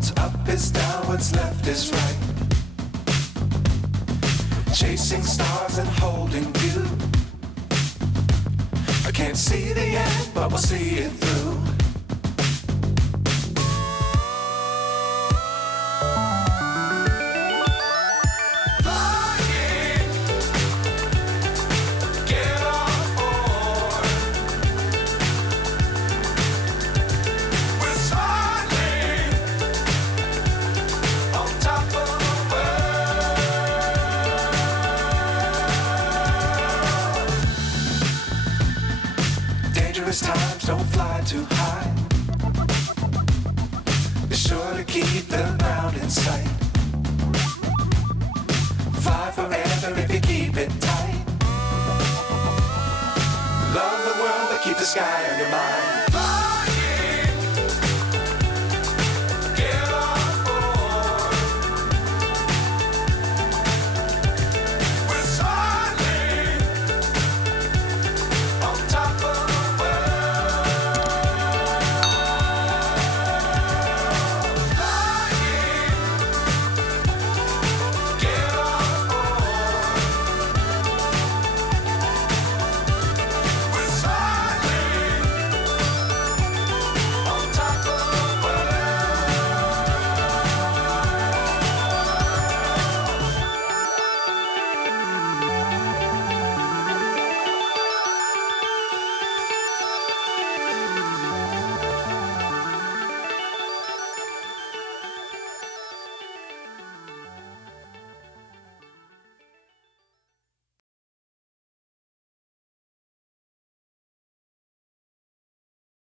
What's up is down, what's left is right. Chasing stars and holding you. I can't see the end, but we'll see it through. Times don't fly too high. Be sure to keep the ground in sight. Fly forever if you keep it tight. Love the world, but keep the sky on your mind.